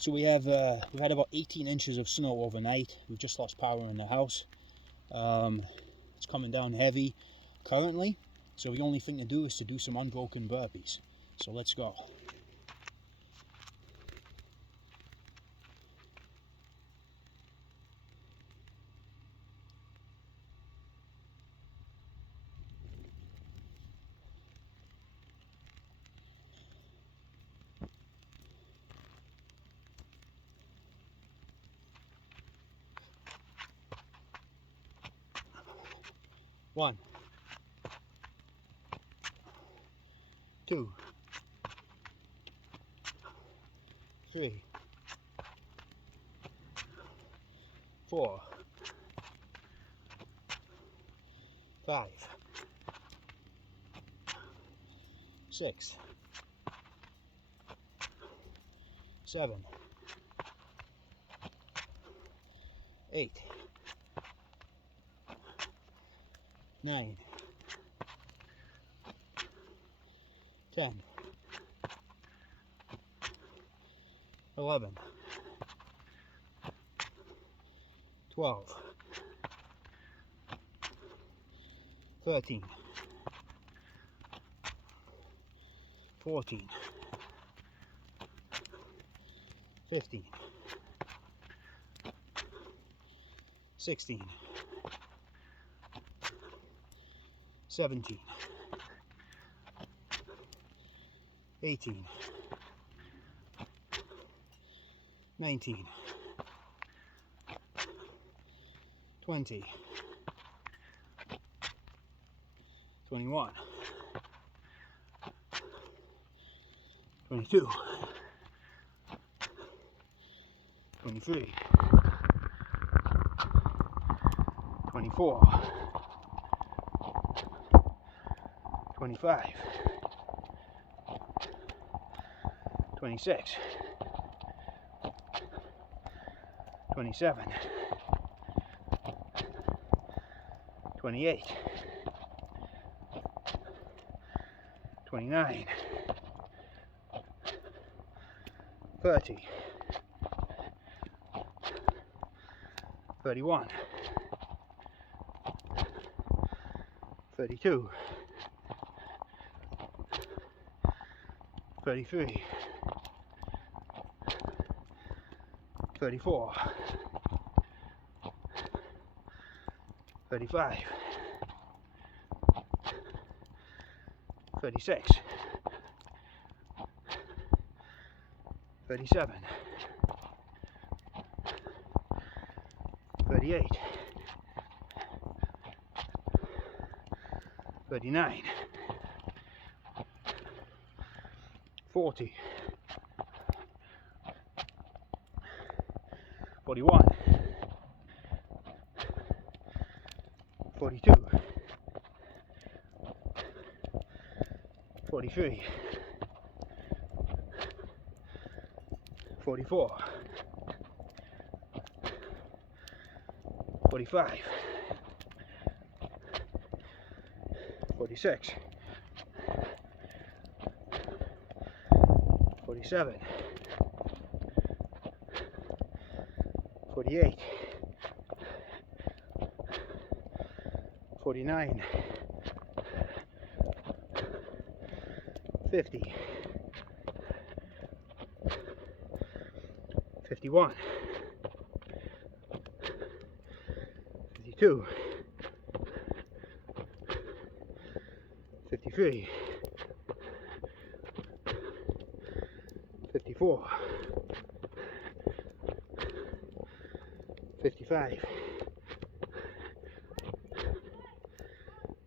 So we've had about 18 inches of snow overnight. We've just lost power in the house. It's coming down heavy currently, so the only thing to do is to do some unbroken burpees. So let's go. One, two, three, 4, 5, 6, 7, 8, 9, 10, 11, 12, 13, 14, 15, 16, 17, 18, 19, 20, 21, 22, 23, 24, 25, 26, 27, 28, 29, 30, 31, 32, 33, 34, 35, 36, 37, 38, 39, 40, 41, 42, 43, 44, 45, 46, 47, 48, 49, 50, 51, 52, 53, 54, 55,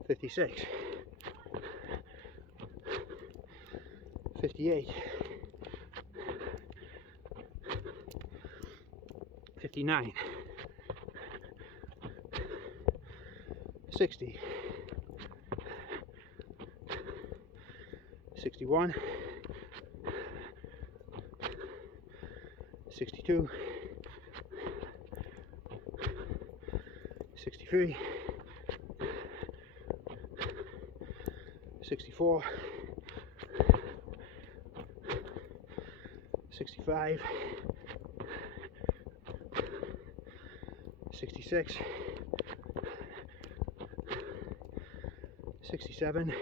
56, 58, 59, 60, 61, 62, 63, 64, 65, 66, 67,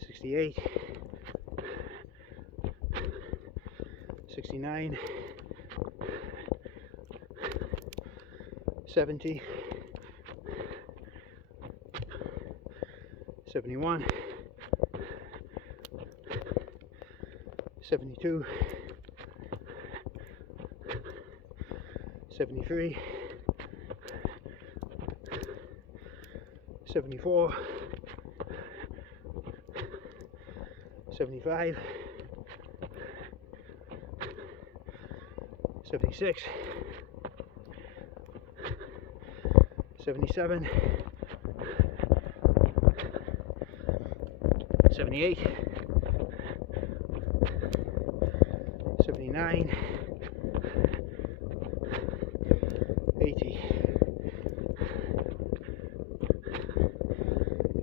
68, 69, 70, 71, 72, 73, 74, 75, 76, 77, 78, 79, 80,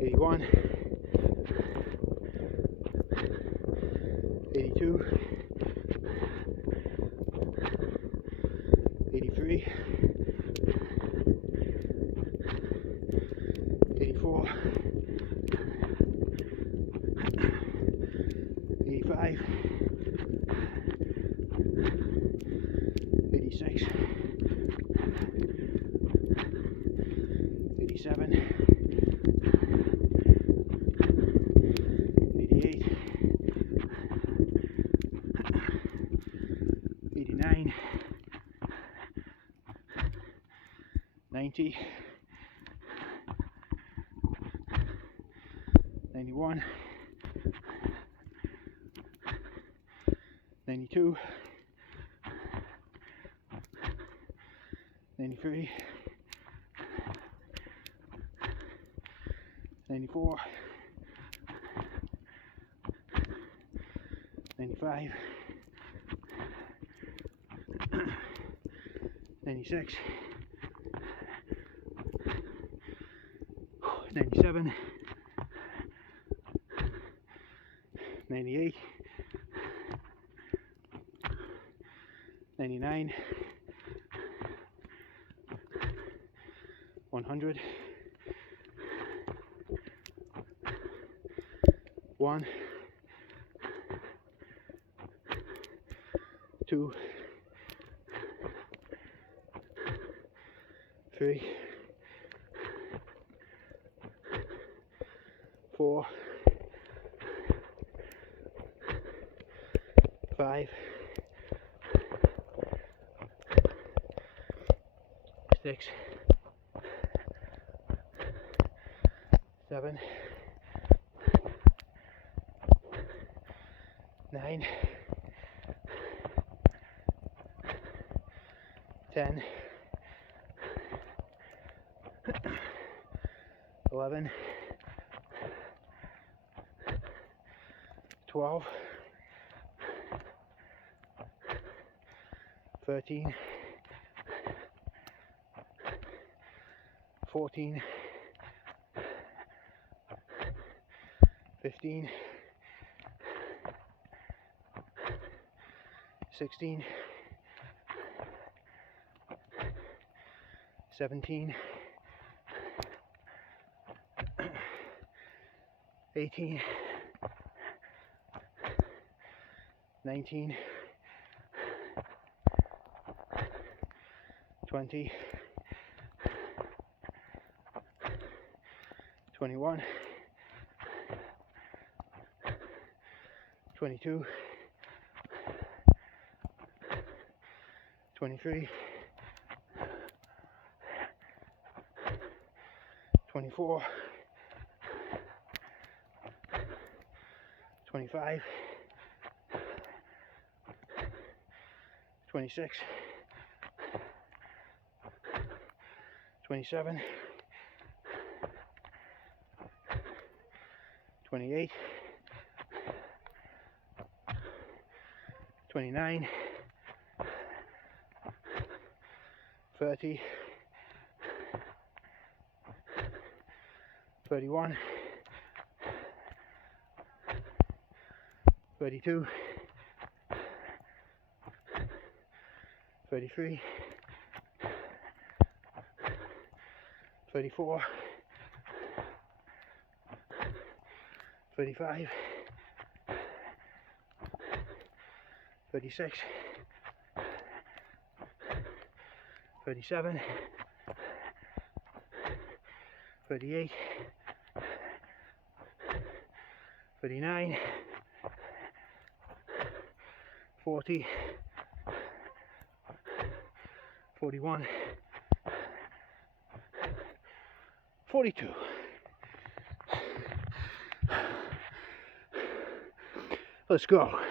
81, 82, 83, 84, 85, 86, 87, 88, 89, 90, 91, 92, 93, 94, 95, 96, 97, 98, 99, 100, 1, 2, 3, 4, 5, 6, 7, 9, 10, 11, 12, 13, 14, 15, 16, 17, 18, 19, 20, 21, 22, 23, 24, 25, 26, 27, 28, 29, 30, 31, 32, 33, 34, 35, 36, 37, 38, 39, 40, 41, 42. Let's go.